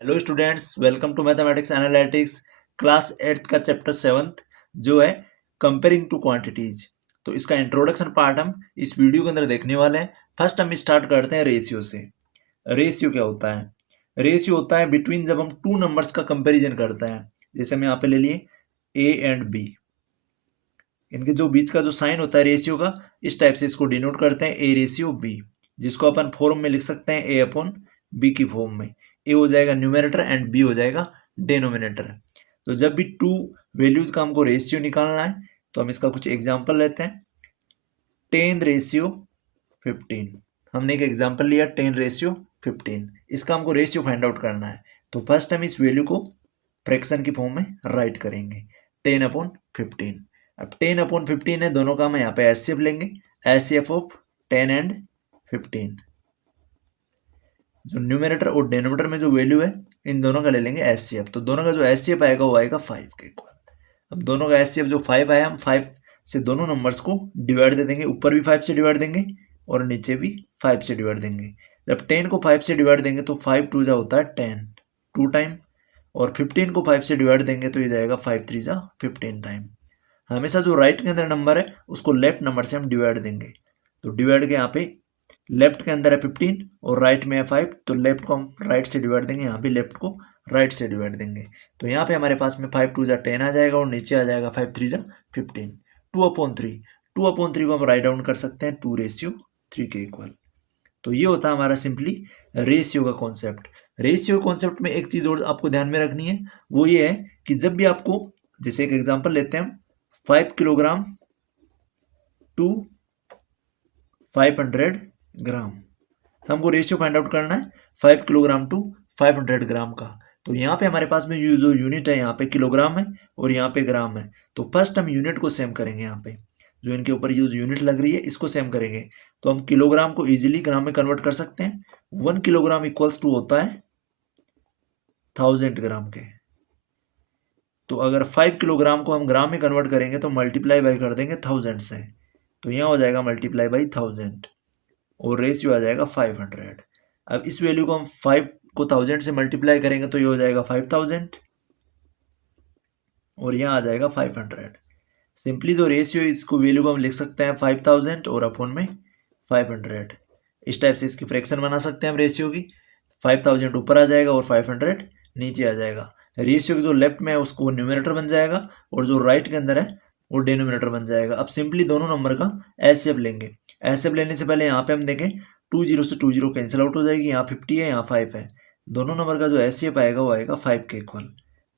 Hello students, welcome to mathematics analytics class 8th का chapter 7th जो है comparing two quantities. तो इसका इंट्रोडक्शन पार्ट हम इस वीडियो के अंदर देखने वाले हैं। फर्स्ट हम स्टार्ट करते हैं रेशियो से। रेशियो क्या होता है? रेशियो होता है बिटवीन, जब हम टू नंबर्स का कंपैरिजन करते हैं। जैसे हम यहाँ पे ले लिए ए एंड बी, इनके जो बीच का जो साइन होता है रेशियो का, इस टाइप से इसको डिनोट करते हैं ए रेशियो बी, जिसको अपन फॉर्म में लिख सकते हैं ए अपॉन बी की फॉर्म में। ए हो जाएगा न्यूमरेटर एंड बी हो जाएगा डिनोमिनेटर। तो जब भी टू वैल्यूज का हमको रेशियो निकालना है तो हम इसका कुछ एग्जांपल लेते हैं। 10 रेशियो 15, हमने एक एग्जांपल लिया 10 रेशियो 15। इसका हमको रेशियो फाइंड आउट करना है। तो फर्स्ट हम इस वैल्यू को फ्रैक्शन की फॉर्म में राइट करेंगे 10 अपॉन 15। अब 10 अपॉन 15 है, दोनों का हम यहाँ पे एचसीएफ लेंगे, एचसीएफ ऑफ 10 एंड 15। जो न्यूमरेटर और डिनोमिनेटर में जो वैल्यू है इन दोनों का ले लेंगे एचसीएफ। तो दोनों का जो एचसीएफ आएगा वो आएगा 5 के इक्वल। अब दोनों का एचसीएफ जो 5 आया, हम 5 से दोनों नंबर्स को डिवाइड दे देंगे, ऊपर भी 5 से डिवाइड देंगे और नीचे भी 5 से डिवाइड देंगे। जब 10 को 5 से डिवाइड देंगे तो 5 टू जा होता है 10 टू टाइम, और 15 को 5 से डिवाइड देंगे तो ये जाएगा 5 3 जा 15 टाइम। हमेशा जो राइट के अंदर नंबर है उसको लेफ्ट नंबर से हम डिवाइड देंगे। तो डिवाइड के यहाँ पे लेफ्ट के अंदर है 15 और राइट में है 5, तो लेफ्ट को हम राइट से डिवाइड देंगे, यहाँ भी लेफ्ट को राइट से डिवाइड देंगे। तो यहाँ पे हमारे पास में 5 2 जा 10 आ जाएगा और नीचे आ जाएगा 5 3 जा 15। 2/3, 2/3 को हम राइट डाउन कर सकते हैं 2 रेशियो 3 के इक्वल। तो ये होता है हमारा सिंपली रेशियो का कॉन्सेप्ट। रेशियो कॉन्सेप्ट में एक चीज और आपको ध्यान में रखनी है, वो ये है कि जब भी आपको, जैसे एक एग्जांपल लेते हैं हम, 5 किलोग्राम टू 500 ग्राम, हमको रेशियो फाइंड आउट करना है 5 किलोग्राम टू 500 ग्राम का। तो यहाँ पे हमारे पास में जो यूनिट है यहाँ पे किलोग्राम है और यहाँ पे ग्राम है। तो फर्स्ट हम यूनिट को सेम करेंगे, यहाँ पे जो इनके ऊपर जो यूनिट लग रही है इसको सेम करेंगे। तो हम किलोग्राम को इजीली ग्राम में कन्वर्ट कर सकते हैं। 1 किलोग्राम इक्वल्स टू होता है 1000 ग्राम के। तो अगर 5 किलोग्राम को हम ग्राम में कन्वर्ट करेंगे तो मल्टीप्लाई बाई कर देंगे 1000 से, तो यहाँ हो जाएगा मल्टीप्लाई बाई 1000 और रेशियो आ जाएगा 500। अब इस वैल्यू को हम 5 को 1000 से मल्टीप्लाई करेंगे तो ये हो जाएगा 5000 और यहाँ आ जाएगा 500। सिंपली जो रेशियो इसको वैल्यू को हम लिख सकते हैं 5000 और अपॉन में 500। इस टाइप से इसकी फ्रैक्शन बना सकते हैं हम रेशियो की। 5000 ऊपर आ जाएगा और 500 नीचे आ जाएगा। रेशियो के जो लेफ्ट में है उसको न्यूमरेटर बन जाएगा और जो राइट के अंदर है वो डिनोमिनेटर बन जाएगा। अब सिंपली दोनों नंबर का एचसीएफ लेंगे। एचसीएफ लेने से पहले यहाँ पे हम देखें 2 0 से 2 0 कैंसिल आउट हो जाएगी, यहाँ 50 है यहाँ 5 है। दोनों नंबर का जो एचसीएफ आएगा वो आएगा 5 के इक्वल।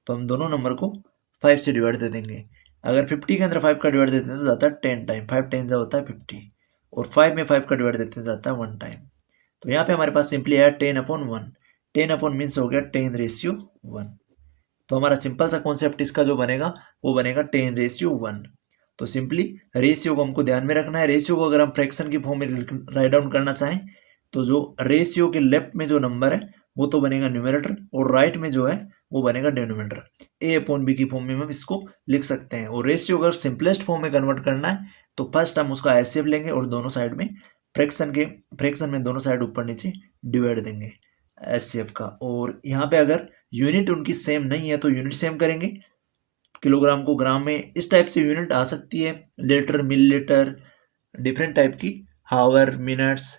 तो हम दोनों नंबर को 5 से डिवाइड दे देंगे। अगर 50 के अंदर 5 का डिवाइड देते हैं तो जाता है 10 टाइम, 5 10 जा होता है 50, और 5 में 5 का डिवाइड देते हैं जाता है 1 टाइम। तो यहाँ पे हमारे पास सिंपली है 10/1। 10 मीन्स हो गया 10 रेशियो 1। तो हमारा सिंपल सा कॉन्सेप्ट इसका जो बनेगा वो बनेगा 10 रेशियो 1। तो सिंपली रेशियो को हमको ध्यान में रखना है। रेशियो को अगर हम फ्रैक्शन की फॉर्म में राइट डाउन करना चाहें तो जो रेशियो के लेफ्ट में जो नंबर है वो तो बनेगा न्यूमरेटर और राइट में जो है वो बनेगा डिनोमिनेटर। ए अपॉन बी की फॉर्म में हम इसको लिख सकते हैं। और रेशियो अगर सिंपलेस्ट फॉर्म में कन्वर्ट करना है तो फर्स्ट हम उसका एचसीएफ लेंगे और दोनों साइड में फ्रैक्शन में दोनों साइड ऊपर नीचे डिवाइड देंगे एचसीएफ का। और यहाँ पे अगर यूनिट उनकी सेम नहीं है तो यूनिट सेम करेंगे, किलोग्राम को ग्राम में। इस टाइप से यूनिट आ सकती है, लीटर मिलीलीटर, डिफरेंट टाइप की, हावर मिनट्स।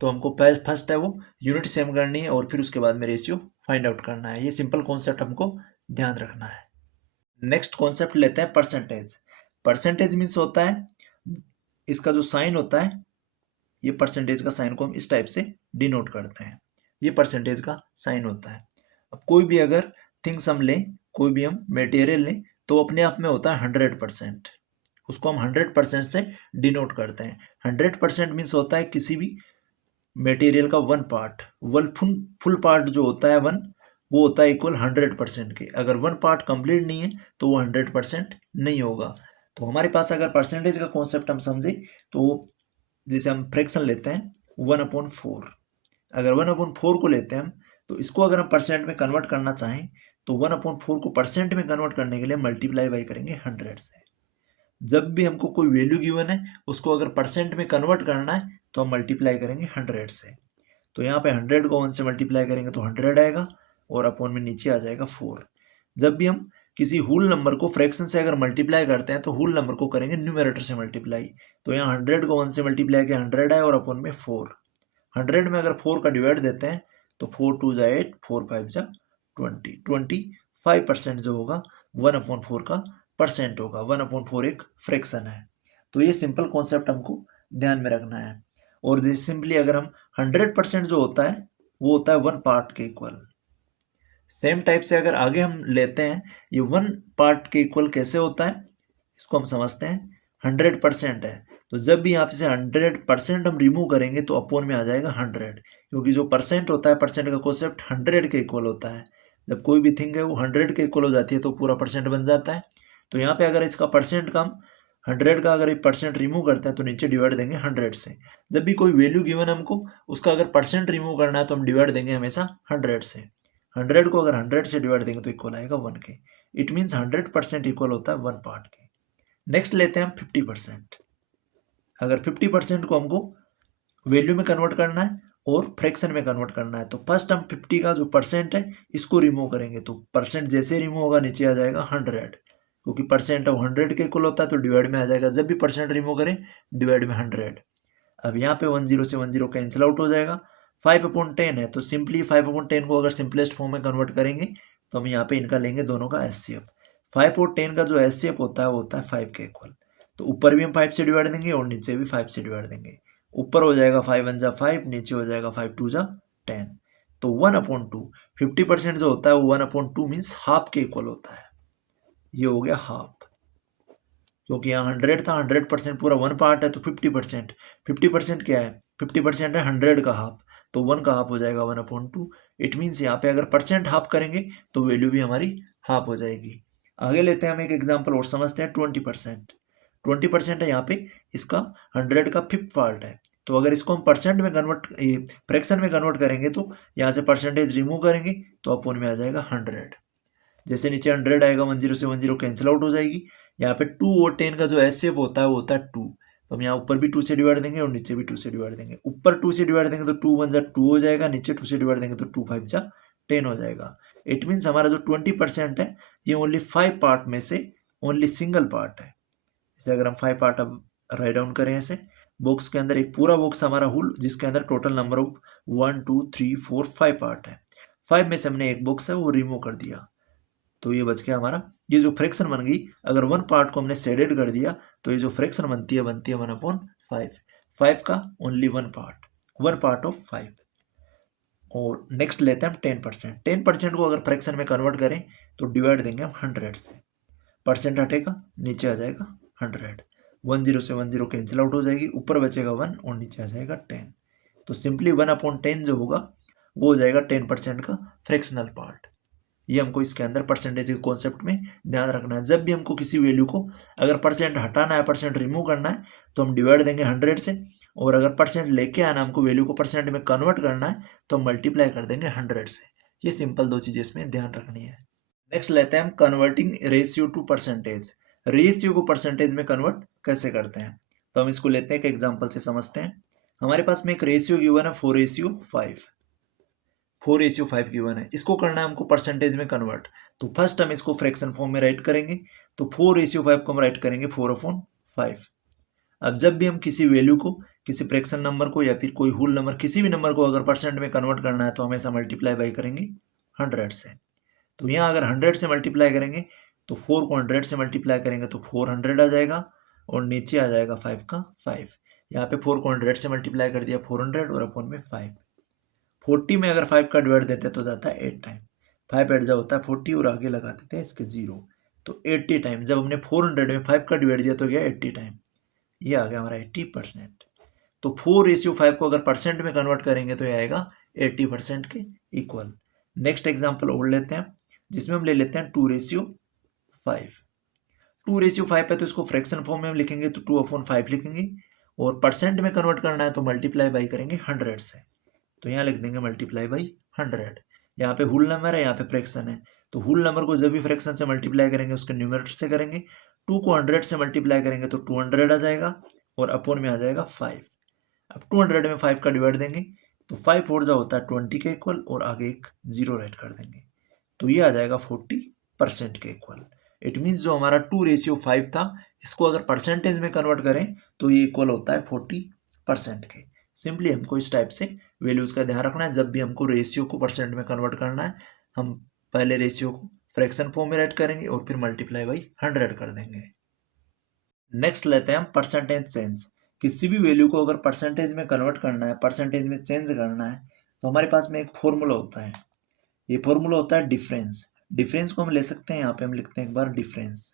तो हमको फर्स्ट है वो यूनिट सेम करनी है और फिर उसके बाद में रेशियो फाइंड आउट करना है। ये सिंपल कॉन्सेप्ट हमको ध्यान रखना है। नेक्स्ट कॉन्सेप्ट लेते हैं परसेंटेज। परसेंटेज मीन्स होता है, इसका जो साइन होता है, ये परसेंटेज का साइन को हम इस टाइप से डिनोट करते हैं। ये परसेंटेज का साइन होता है। अब कोई भी अगर थिंग्स हम लें, कोई भी हम मटेरियल लें तो अपने आप में होता है 100%, उसको हम 100% से डिनोट करते हैं। 100% मीन्स होता है किसी भी मटेरियल का 1 पार्ट। फुल पार्ट जो होता है 1, वो होता है इक्वल 100% के। अगर 1 पार्ट कंप्लीट नहीं है तो वो 100% नहीं होगा। तो हमारे पास अगर परसेंटेज का कॉन्सेप्ट हम समझे तो जैसे हम फ्रैक्शन लेते हैं 1/4, अगर 1/4 को लेते हैं हम तो इसको अगर हम परसेंट में कन्वर्ट करना चाहें तो 1/4 को परसेंट में कन्वर्ट करने के लिए मल्टीप्लाई बाई करेंगे 100 से। जब भी हमको कोई वैल्यू गिवन है उसको अगर परसेंट में कन्वर्ट करना है तो हम मल्टीप्लाई करेंगे 100 से। तो यहाँ पे 100 को 1 से मल्टीप्लाई करेंगे तो 100 आएगा और अपॉन में नीचे आ जाएगा 4। जब भी हम किसी होल नंबर को फ्रैक्शन से अगर मल्टीप्लाई करते हैं तो होल नंबर को करेंगे न्यूमरेटर से मल्टीप्लाई। तो यहाँ 100 को 1 से मल्टीप्लाई किया 100 है और अपॉन में 4। 100 में अगर 4 का डिवाइड देते हैं तो 4 2 जा 8, 4 5 जा 20। 25% जो होगा 1/4 का परसेंट होगा। 1/4 एक फ्रैक्शन है। तो ये सिंपल कॉन्सेप्ट हमको ध्यान में रखना है। और जैसे सिंपली अगर हम 100% जो होता है वो होता है 1 पार्ट के इक्वल। सेम टाइप से अगर आगे हम लेते हैं, ये 1 पार्ट के इक्वल कैसे होता है इसको हम समझते हैं। 100% है तो जब भी यहाँ पे से 100% हम रिमूव करेंगे तो अपॉन में आ जाएगा 100, क्योंकि जो परसेंट होता है, परसेंट का कॉन्सेप्ट 100 के इक्वल होता है। जब कोई भी थिंग है वो 100 के इक्वल हो जाती है तो पूरा परसेंट बन जाता है। तो यहाँ पे अगर इसका परसेंट का हम 100 का अगर परसेंट रिमूव करते हैं तो नीचे डिवाइड देंगे 100 से। जब भी कोई वैल्यू गिवन हमको उसका अगर परसेंट रिमूव करना है तो हम डिवाइड देंगे हमेशा 100 से। 100 को अगर 100 से डिवाइड देंगे तो इक्वल आएगा 1 के। इट मीन्स 100% इक्वल होता है 1 पार्ट के। नेक्स्ट लेते हैं हम 50%। अगर 50% को हमको वैल्यू में कन्वर्ट करना है और फ्रैक्शन में कन्वर्ट करना है तो फर्स्ट हम 50 का जो परसेंट है इसको रिमूव करेंगे। तो परसेंट जैसे रिमूव होगा नीचे आ जाएगा 100, क्योंकि परसेंट है 100 के इक्वल होता है तो डिवाइड में आ जाएगा। जब भी परसेंट रिमूव करें डिवाइड में 100। अब यहाँ पे 10 से 10 कैंसिल आउट हो जाएगा। 5/10 है तो सिंपली 5/10 को अगर सिंपलेस्ट फॉर्म में कन्वर्ट करेंगे तो हम यहाँ पे इनका लेंगे दोनों का एचसीएफ। 5 और 10 का जो एचसीएफ होता है वो होता है 5 के इक्वल। तो ऊपर भी हम 5 से डिवाइड देंगे और नीचे भी 5 से डिवाइड देंगे। ऊपर हो जाएगा 5 1 जा 5, नीचे हो जाएगा 5 2 जा 10। तो 1/2 50% जो होता है वो 1/2 मीन्स हाफ के इक्वल होता है। ये हो गया हाफ, क्योंकि यहाँ 100 था, 100% पूरा 1 पार्ट है तो 50%। 50% क्या है? 50% है 100 का हाफ, तो 1 का हाफ हो जाएगा 1/2। इट मीन्स यहाँ पे अगर परसेंट हाफ करेंगे तो वैल्यू भी हमारी हाफ हो जाएगी। आगे लेते हैं हम एक एग्जाम्पल और समझते हैं। 20%। 20% है यहाँ पे, इसका 100 का 5th पार्ट है। तो अगर इसको हम परसेंट में कन्वर्ट, फ्रैक्शन में कन्वर्ट करेंगे तो यहाँ से परसेंटेज रिमूव करेंगे तो अपोन में आ जाएगा 100। जैसे नीचे 100 आएगा 10 से 10 कैंसिल आउट हो जाएगी। यहाँ पे 2 और 10 का जो एचसीएफ होता है वो होता है 2। तो हम यहाँ ऊपर भी 2 से डिवाइड देंगे और नीचे भी 2 से डिवाइड देंगे। ऊपर 2 से डिवाइड देंगे तो 2 1 जा 2 हो जाएगा, नीचे 2 से डिवाइड देंगे तो 2 5 जा 10 हो जाएगा। इट मीन्स हमारा जो 20% है ये ओनली 5 पार्ट में से ओनली सिंगल पार्ट है। जैसे अगर हम 5 पार्ट अब राइट डाउन करें ऐसे, बॉक्स के अंदर एक पूरा बॉक्स हमारा हुल जिसके अंदर टोटल नंबर ऑफ 1 2 3 4 5 पार्ट है। 5 में से हमने एक बॉक्स है वो रिमूव कर दिया तो ये बच गया हमारा। ये जो फ्रैक्शन बन गई, अगर 1 पार्ट को हमने शेडेड कर दिया तो ये जो फ्रैक्शन बनती है 1/5। 5 का ओनली 1 पार्ट, 1 पार्ट ऑफ 5। और नेक्स्ट लेते हैं हम 10%। 10% को अगर फ्रैक्शन में कन्वर्ट करें तो डिवाइड देंगे हम 100 से। परसेंट हटेगा, नीचे आ जाएगा 100। 10 से 10 कैंसिल आउट हो जाएगी, ऊपर बचेगा 1 और नीचे आ जाएगा 10। तो सिंपली 1/10 जो होगा वो हो जाएगा 10% का फ्रैक्शनल पार्ट। ये हमको इसके अंदर परसेंटेज के कॉन्सेप्ट में ध्यान रखना है। जब भी हमको किसी वैल्यू को अगर परसेंट हटाना है, परसेंट रिमूव करना है तो हम डिवाइड देंगे 100 से। और अगर परसेंट लेके आना, हमको वैल्यू को परसेंट में कन्वर्ट करना है तो हम मल्टीप्लाई कर देंगे 100 से। ये सिंपल दो चीजें इसमें ध्यान रखनी है। नेक्स्ट लेते हैं हम converting ratio two percentage. Ratio को परसेंटेज में कन्वर्ट कैसे करते हैं तो हम इसको लेते हैं एक एग्जाम्पल से समझते हैं। हमारे पास में एक रेशियो गिवन है 4:5। 4:5 गिवन है, इसको करना है हमको परसेंटेज में कन्वर्ट। तो फर्स्ट हम इसको फ्रैक्शन फॉर्म में राइट करेंगे। तो 4:5 को हम राइट करेंगे 4/5। अब जब भी हम किसी वैल्यू को, किसी फ्रैक्शन नंबर को या फिर कोई होल नंबर, किसी भी नंबर को अगर परसेंट में कन्वर्ट करना है तो हमेशा मल्टीप्लाई बाई करेंगे 100 से। तो यहाँ अगर 100 से मल्टीप्लाई करेंगे तो 4 को 100 से मल्टीप्लाई करेंगे तो 400 आ जाएगा और नीचे आ जाएगा 5 का 5। यहाँ पे 4 को 100 से मल्टीप्लाई कर दिया 400 और अपॉन में 5। 40 में अगर 5 का डिवाइड देते हैं तो जाता है 8 टाइम। 5 8 जा होता है 40 और आगे लगा देते हैं इसके 0। तो 80 टाइम, जब हमने 400 में 5 का डिवाइड दिया तो गया 80 टाइम। ये आ गया हमारा 80%। तो 4:5 को अगर परसेंट में कन्वर्ट करेंगे तो ये आएगा 80% के इक्वल। नेक्स्ट एग्जाम्पल और लेते हैं जिसमें हम ले लेते हैं 2:5। 2:5 है तो इसको फ्रैक्शन फॉर्म में हम लिखेंगे तो 2/5 लिखेंगे। और परसेंट में कन्वर्ट करना है तो मल्टीप्लाई बाई करेंगे 100 से। तो यहाँ लिख देंगे मल्टीप्लाई बाई 100। यहाँ पे होल नंबर है, यहाँ पे फ्रैक्शन है। तो होल नंबर को जब भी फ्रैक्शन से मल्टीप्लाई करेंगे उसके न्यूमरेटर से करेंगे। 2 को 100 से मल्टीप्लाई करेंगे तो 200 आ जाएगा और अपॉन में आ जाएगा 5। अब 200 में 5 का डिवाइड देंगे तो 5 4 जा होता है 20 के इक्वल और आगे एक जीरो राइट कर देंगे, तो ये आ जाएगा 40% के इक्वल। इट मीन्स जो हमारा 2:5 था, इसको अगर परसेंटेज में कन्वर्ट करें तो ये इक्वल होता है 40% के। सिंपली हमको इस टाइप से वैल्यूज का ध्यान रखना है। जब भी हमको रेशियो को परसेंट में कन्वर्ट करना है, हम पहले रेशियो को फ्रैक्शन फॉर्म में राइट करेंगे और फिर मल्टीप्लाई बाई 100 कर देंगे। नेक्स्ट लेते हैं हम परसेंटेज चेंज। किसी भी वैल्यू को अगर परसेंटेज में कन्वर्ट करना है, परसेंटेज में चेंज करना है, तो हमारे पास में एक फॉर्मूला होता है। ये फॉर्मूला होता है डिफरेंस। डिफरेंस को हम ले सकते हैं, यहाँ पे हम लिखते हैं एक बार डिफरेंस।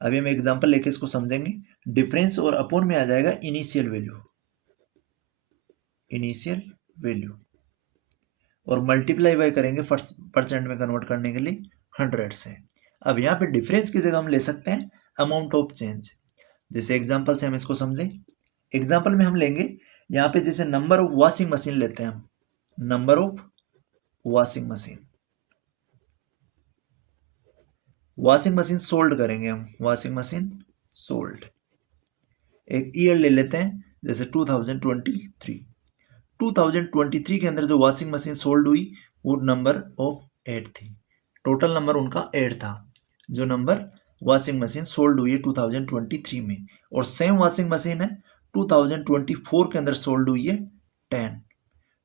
अभी हम एग्जांपल लेके इसको समझेंगे। डिफरेंस और अपॉन में आ जाएगा इनिशियल वैल्यू, इनिशियल वैल्यू, और मल्टीप्लाई बाय करेंगे परसेंट में कन्वर्ट करने के लिए 100 से। अब यहाँ पे डिफरेंस की जगह हम ले सकते हैं अमाउंट ऑफ चेंज। जैसे एग्जांपल से हम इसको समझें। एग्जांपल में हम लेंगे यहाँ पे जैसे नंबर ऑफ वॉशिंग मशीन लेते हैं हम, number of washing machine, washing machine sold करेंगे हम, वॉशिंग मशीन सोल्ड। एक ईयर ले लेते हैं जैसे 2023। 2023 के अंदर जो वॉशिंग मशीन सोल्ड हुई वो नंबर ऑफ 8 थी। टोटल नंबर उनका 8 था, जो नंबर वॉशिंग मशीन सोल्ड हुई है 2023 में। और सेम वॉशिंग मशीन है 2024 के अंदर सोल्ड हुई है 10।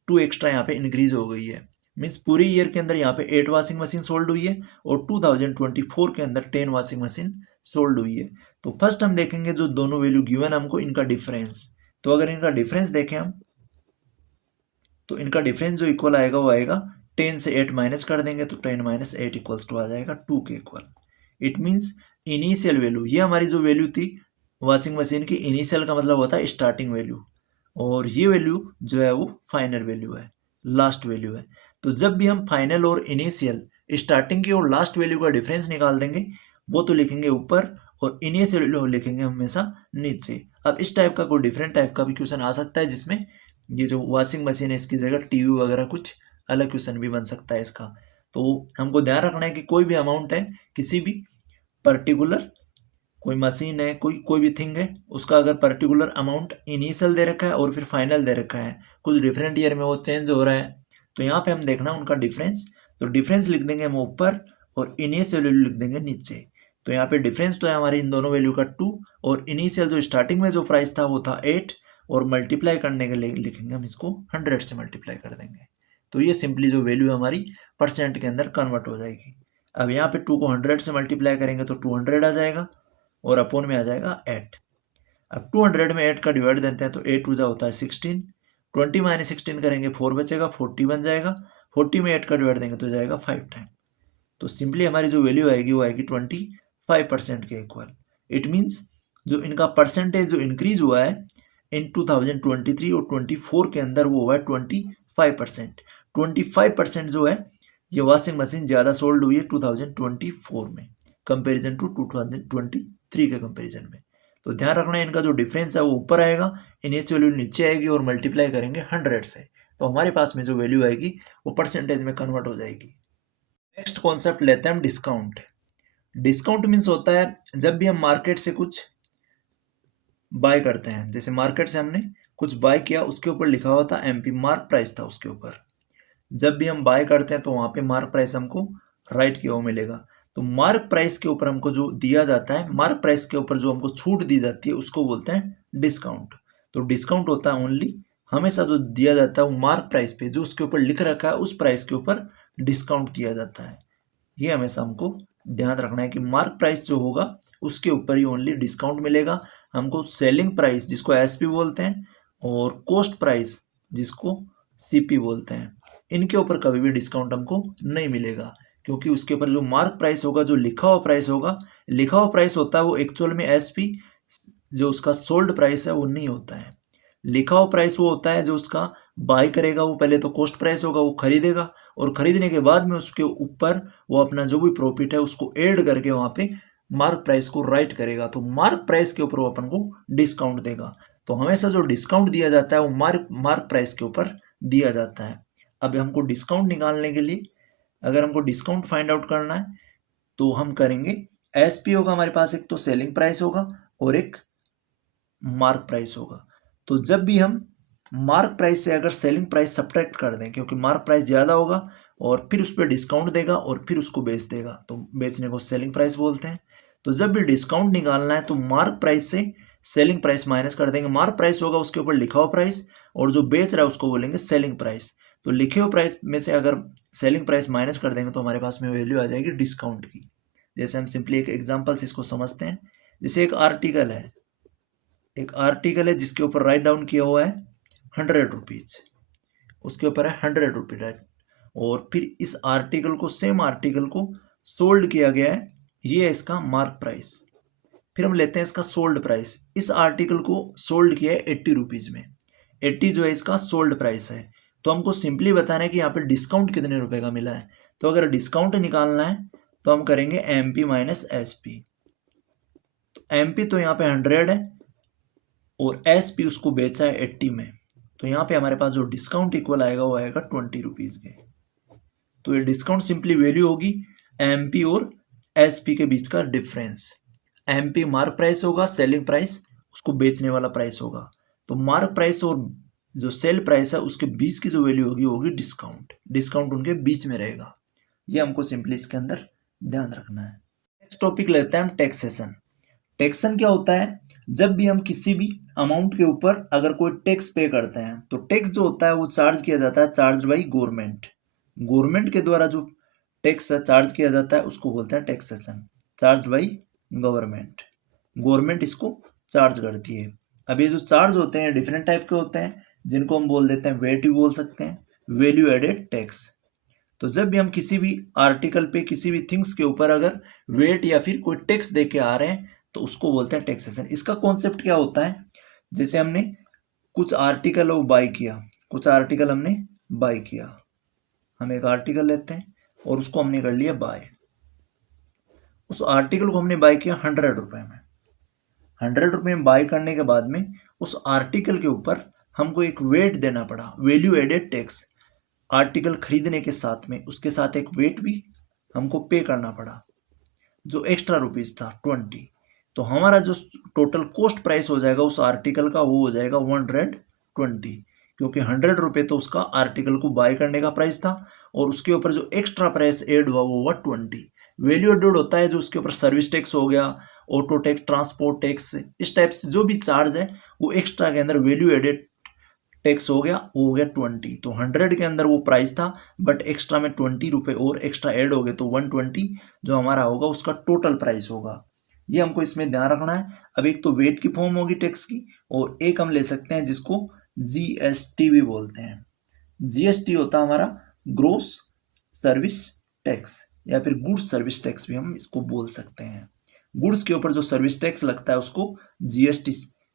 2 एक्स्ट्रा यहाँ पे इंक्रीज हो गई है। मीन्स पूरे ईयर के अंदर यहाँ पे 8 वॉशिंग मशीन सोल्ड हुई है और 2024 के अंदर 10 वॉशिंग मशीन सोल्ड हुई है। तो फर्स्ट हम देखेंगे जो दोनों वैल्यू गिवन हमको, इनका डिफरेंस। तो अगर इनका डिफरेंस देखें हम, तो इनका डिफरेंस जो इक्वल आएगा वो आएगा 10 से 8 माइनस कर देंगे तो 10 माइनस 8 इक्वल्स टू आ जाएगा 2 के equal. It means initial value, ये हमारी जो वैल्यू थी वॉशिंग मशीन की, इनिशियल का मतलब होता है स्टार्टिंग वैल्यू, और ये वैल्यू जो है वो फाइनल वैल्यू है, लास्ट वैल्यू है। तो जब भी हम फाइनल और इनिशियल, स्टार्टिंग की और लास्ट वैल्यू का डिफरेंस निकाल देंगे, वो तो लिखेंगे ऊपर और इनिशियल वैल्यू लिखेंगे हमेशा नीचे। अब इस टाइप का कोई डिफरेंट टाइप का भी क्वेश्चन आ सकता है जिसमें ये जो वॉशिंग मशीन है इसकी जगह टीवी वगैरह कुछ अलग क्वेश्चन भी बन सकता है इसका। तो हमको ध्यान रखना है कि कोई भी अमाउंट है, किसी भी पर्टिकुलर कोई मशीन है, कोई कोई भी थिंग है, उसका अगर पर्टिकुलर अमाउंट इनिशियल दे रखा है और फिर फाइनल दे रखा है, कुछ डिफरेंट ईयर में वो चेंज हो रहा है, तो यहाँ पे हम देखना उनका डिफरेंस। तो डिफरेंस लिख देंगे हम ऊपर और इनिशियल वैल्यू लिख देंगे नीचे। तो यहाँ पे डिफरेंस तो है हमारी इन दोनों वैल्यू का 2, और इनिशियल जो स्टार्टिंग में जो प्राइस था वो था 8, और मल्टीप्लाई करने के लिए लिखेंगे हम इसको 100 से मल्टीप्लाई कर देंगे। तो ये सिंपली जो वैल्यू हमारी परसेंट के अंदर कन्वर्ट हो जाएगी। अब यहाँ पे 2 को 100 से मल्टीप्लाई करेंगे तो 200 आ जाएगा और अपॉन में आ जाएगा 8। अब 200 में 8 का डिवाइड देते हैं तो 8 टू जा होता है 16, 20 माइनस 16 करेंगे 4 बचेगा, 40 बन जाएगा। 40 में 8 का डिवाइड देंगे तो जाएगा 5 टाइम। तो सिंपली हमारी जो वैल्यू आएगी वो आएगी 25% के इक्वल। इट मीन्स जो इनका परसेंटेज जो इंक्रीज हुआ है इन 2023 और 24 के अंदर वो हुआ है 25%। 25% जो है ये वॉशिंग मशीन ज़्यादा सोल्ड हुई है 2024 में कंपेरिजन टू 2023 के कंपेरिजन में। तो ध्यान रखना है इनका जो डिफरेंस है वो ऊपर आएगा, इनिशियल वैल्यू नीचे आएगी और मल्टीप्लाई करेंगे 100 से, तो हमारे पास में जो वैल्यू आएगी वो परसेंटेज में कन्वर्ट हो जाएगी। नेक्स्ट कॉन्सेप्ट लेते हैं हम डिस्काउंट। डिस्काउंट मीन्स होता है जब भी हम मार्केट से कुछ बाय करते हैं, जैसे मार्केट से हमने कुछ बाय किया, उसके ऊपर लिखा हुआ था एमपी, मार्क प्राइस था उसके ऊपर। जब भी हम बाय करते हैं तो वहां पे मार्क प्राइस हमको राइट किया हुआ मिलेगा। तो मार्क प्राइस के ऊपर हमको जो दिया जाता है, मार्क प्राइस के ऊपर जो हमको छूट दी जाती है उसको बोलते हैं डिस्काउंट। तो डिस्काउंट होता है ओनली हमेशा जो दिया जाता है वो मार्क प्राइस पे, जो उसके ऊपर लिख रखा है उस प्राइस के ऊपर डिस्काउंट किया जाता है। ये हमेशा हमको ध्यान रखना है कि मार्क प्राइस जो होगा उसके ऊपर ही ओनली डिस्काउंट मिलेगा। हमको सेलिंग प्राइस जिसको एसपी बोलते हैं और कॉस्ट प्राइस जिसको सीपी बोलते हैं, इनके ऊपर कभी भी डिस्काउंट हमको नहीं मिलेगा, क्योंकि उसके ऊपर जो मार्क प्राइस होगा, जो लिखा हुआ प्राइस होगा, लिखा हुआ प्राइस होता है वो एक्चुअल में एसपी, जो उसका सोल्ड प्राइस है वो नहीं होता है। लिखा हुआ प्राइस वो होता है जो उसका बाय करेगा वो पहले तो कॉस्ट प्राइस होगा, वो खरीदेगा और खरीदने के बाद में उसके ऊपर वो अपना जो भी प्रॉफिट है उसको ऐड करके वहां पे मार्क प्राइस को राइट करेगा। तो मार्क प्राइस के ऊपर वो अपन को डिस्काउंट देगा। तो हमेशा जो डिस्काउंट दिया जाता है वो मार्क प्राइस के ऊपर दिया जाता है। अब हमको डिस्काउंट निकालने के लिए, अगर हमको डिस्काउंट फाइंड आउट करना है तो हम करेंगे एसपी होगा हमारे पास, एक तो सेलिंग प्राइस होगा और एक मार्क प्राइस होगा। तो जब भी हम मार्क प्राइस से अगर सेलिंग प्राइस सब्ट्रैक्ट कर दें, क्योंकि मार्क प्राइस ज़्यादा होगा और फिर उस पर डिस्काउंट देगा और फिर उसको बेच देगा, तो बेचने को सेलिंग प्राइस बोलते हैं। तो जब भी डिस्काउंट निकालना है तो मार्क प्राइस से सेलिंग प्राइस माइनस कर देंगे। मार्क प्राइस होगा उसके ऊपर लिखा हुआ प्राइस, और जो बेच रहा है उसको बोलेंगे सेलिंग प्राइस। तो लिखे हुए प्राइस में से अगर सेलिंग प्राइस माइनस कर देंगे तो हमारे पास में वैल्यू आ जाएगी डिस्काउंट की। जैसे हम सिंपली एक एग्जांपल से इसको समझते हैं। जैसे एक आर्टिकल है जिसके ऊपर राइट डाउन किया हुआ है 100 रुपीज, उसके ऊपर है 100 रुपीज राइट, और फिर इस आर्टिकल को, सेम आर्टिकल को सोल्ड किया गया है, ये है इसका मार्क प्राइस। फिर हम लेते हैं इसका सोल्ड प्राइस। इस आर्टिकल को सोल्ड किया है 80 रुपीज में, 80 जो है इसका सोल्ड प्राइस है। तो हमको सिंपली बताना है कि यहाँ पे डिस्काउंट कितने रुपए का मिला है। तो अगर डिस्काउंट निकालना है तो हम करेंगे M P minus S P. तो एम पी तो यहाँ पे 100 है और एस पी उसको बेचा है 80 में, तो यहाँ पे हमारे पास जो डिस्काउंट इक्वल आएगा वो आएगा 20 रुपीज के। तो ये डिस्काउंट सिंपली वैल्यू होगी एम पी और एस पी के बीच का difference. M P mark price होगा, सेलिंग प्राइस उसको बेचने वाला प्राइस होगा। तो मार्क प्राइस और जो सेल प्राइस है उसके बीच की जो वैल्यू होगी होगी डिस्काउंट। डिस्काउंट उनके बीच में रहेगा, ये हमको सिंपली इसके अंदर ध्यान रखना है। नेक्स्ट टॉपिक लेते हैं हम टैक्सेशन। टैक्सेशन क्या होता है? जब भी हम किसी भी अमाउंट के ऊपर अगर कोई टैक्स पे करते हैं तो टैक्स जो होता है वो चार्ज किया जाता है, चार्ज बाई गवर्नमेंट। गवर्नमेंट के द्वारा जो टैक्स चार्ज किया जाता है उसको बोलते हैं taxation, charge by government. Government इसको चार्ज करती है। अब ये जो चार्ज होते हैं डिफरेंट टाइप के होते हैं, जिनको हम बोल देते हैं वेट भी बोल सकते हैं, वैल्यू एडेड टैक्स। तो जब भी हम किसी भी आर्टिकल पे, किसी भी थिंग्स के ऊपर अगर वेट या फिर कोई टैक्स दे के आ रहे हैं तो उसको बोलते हैं टैक्सेशन। इसका कॉन्सेप्ट क्या होता है? जैसे हमने कुछ आर्टिकल बाय किया, कुछ आर्टिकल हमने बाय किया, हम एक आर्टिकल लेते हैं और उसको हमने कर लिया बाय। उस आर्टिकल को हमने बाय किया 100 रुपए में। 100 रुपए में बाय करने के बाद में उस आर्टिकल के ऊपर हमको एक वेट देना पड़ा, वैल्यू एडेड टैक्स। आर्टिकल खरीदने के साथ में उसके साथ एक वेट भी हमको पे करना पड़ा, जो एक्स्ट्रा रुपीज था 20। तो हमारा जो टोटल कॉस्ट प्राइस हो जाएगा उस आर्टिकल का वो हो जाएगा 120, क्योंकि 100 रुपये तो उसका आर्टिकल को बाय करने का प्राइस था और उसके ऊपर जो एक्स्ट्रा प्राइस एड हुआ वो हुआ 20। वैल्यू एडेड होता है जो उसके ऊपर सर्विस टैक्स हो गया, ऑटो टैक्स, ट्रांसपोर्ट टैक्स, इस टाइप से जो भी चार्ज है वो एक्स्ट्रा के अंदर वैल्यू एडेड टैक्स हो गया, वो हो गया 20। तो 100 के अंदर वो प्राइस था बट एक्स्ट्रा में 20 रुपए और एक्स्ट्रा ऐड हो गए तो 120 जो हमारा होगा उसका टोटल प्राइस होगा। ये हमको इसमें ध्यान रखना है। अब एक तो वेट की फॉर्म होगी टैक्स की, और एक हम ले सकते हैं जिसको जीएसटी भी बोलते हैं। जीएसटी होता है हमारा ग्रोस सर्विस टैक्स, या फिर गुड्स सर्विस टैक्स भी हम इसको बोल सकते हैं। गुड्स के ऊपर जो सर्विस टैक्स लगता है उसको जीएसटी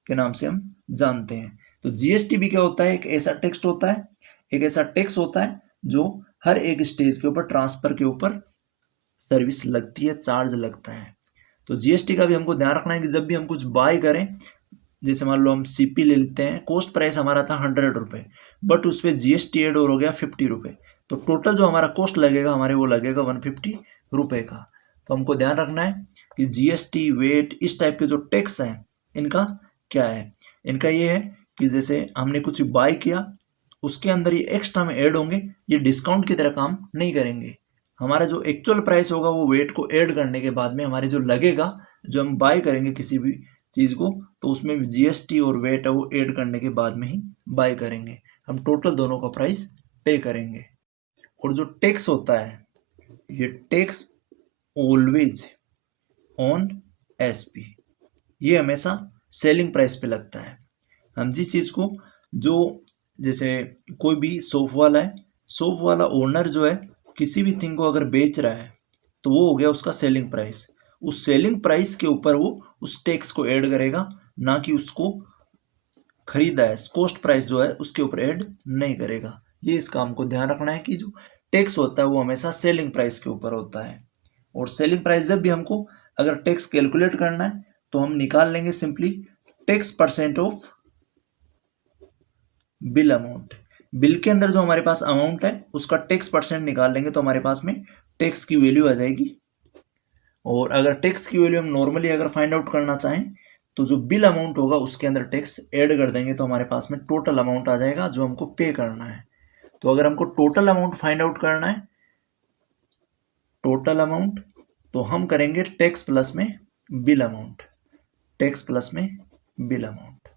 के नाम से हम जानते हैं। तो जीएसटी भी क्या होता है? एक ऐसा टैक्स होता है, एक ऐसा टैक्स होता है जो हर एक स्टेज के ऊपर, ट्रांसफर के ऊपर सर्विस लगती है, चार्ज लगता है। तो जीएसटी का भी हमको ध्यान रखना है कि जब भी हम कुछ बाय करें, जैसे मान लो हम सीपी ले लेते हैं, कॉस्ट प्राइस हमारा था 100 रुपए बट उस पर जीएसटी एड और हो गया 50 रुपए, तो टोटल जो हमारा कॉस्ट लगेगा हमारे वो लगेगा 150 रुपए का। तो हमको ध्यान रखना है कि जीएसटी, वेट, इस टाइप के जो टैक्स हैं इनका क्या है। इनका ये है कि जैसे हमने कुछ बाय किया उसके अंदर ये एक्स्ट्रा में ऐड होंगे, ये डिस्काउंट की तरह काम नहीं करेंगे। हमारा जो एक्चुअल प्राइस होगा वो वेट को ऐड करने के बाद में हमारे जो लगेगा, जो हम बाय करेंगे किसी भी चीज़ को, तो उसमें जीएसटी और वेट है वो ऐड करने के बाद में ही बाय करेंगे। हम टोटल दोनों का प्राइस पे करेंगे। और जो टैक्स होता है, ये टैक्स ऑलवेज ऑन एसपी, ये हमेशा सेलिंग प्राइस पे लगता है। हम जिस चीज़ को, जो जैसे कोई भी शॉप वाला है, शॉप वाला ओनर जो है किसी भी थिंग को अगर बेच रहा है तो वो हो गया उसका सेलिंग प्राइस। उस सेलिंग प्राइस के ऊपर वो उस टैक्स को ऐड करेगा, ना कि उसको खरीदा है कॉस्ट प्राइस जो है उसके ऊपर ऐड नहीं करेगा। ये इस काम को ध्यान रखना है कि जो टैक्स होता है वो हमेशा सेलिंग प्राइस के ऊपर होता है। और सेलिंग प्राइस जब भी हमको अगर टैक्स कैलकुलेट करना है तो हम निकाल लेंगे simply tax percent of bill amount. Bill के अंदर जो हमारे पास अमाउंट है उसका टैक्स परसेंट निकाल लेंगे तो हमारे पास में टैक्स की वैल्यू आ जाएगी। और अगर टैक्स की वैल्यू हम नॉर्मली अगर फाइंड आउट करना चाहें तो जो बिल अमाउंट होगा उसके अंदर टैक्स ऐड कर देंगे तो हमारे पास में टोटल अमाउंट आ जाएगा जो हमको पे करना है। तो अगर हमको टोटल अमाउंट फाइंड आउट करना है, टोटल अमाउंट, तो हम करेंगे टैक्स प्लस में बिल अमाउंट, टैक्स प्लस में बिल अमाउंट।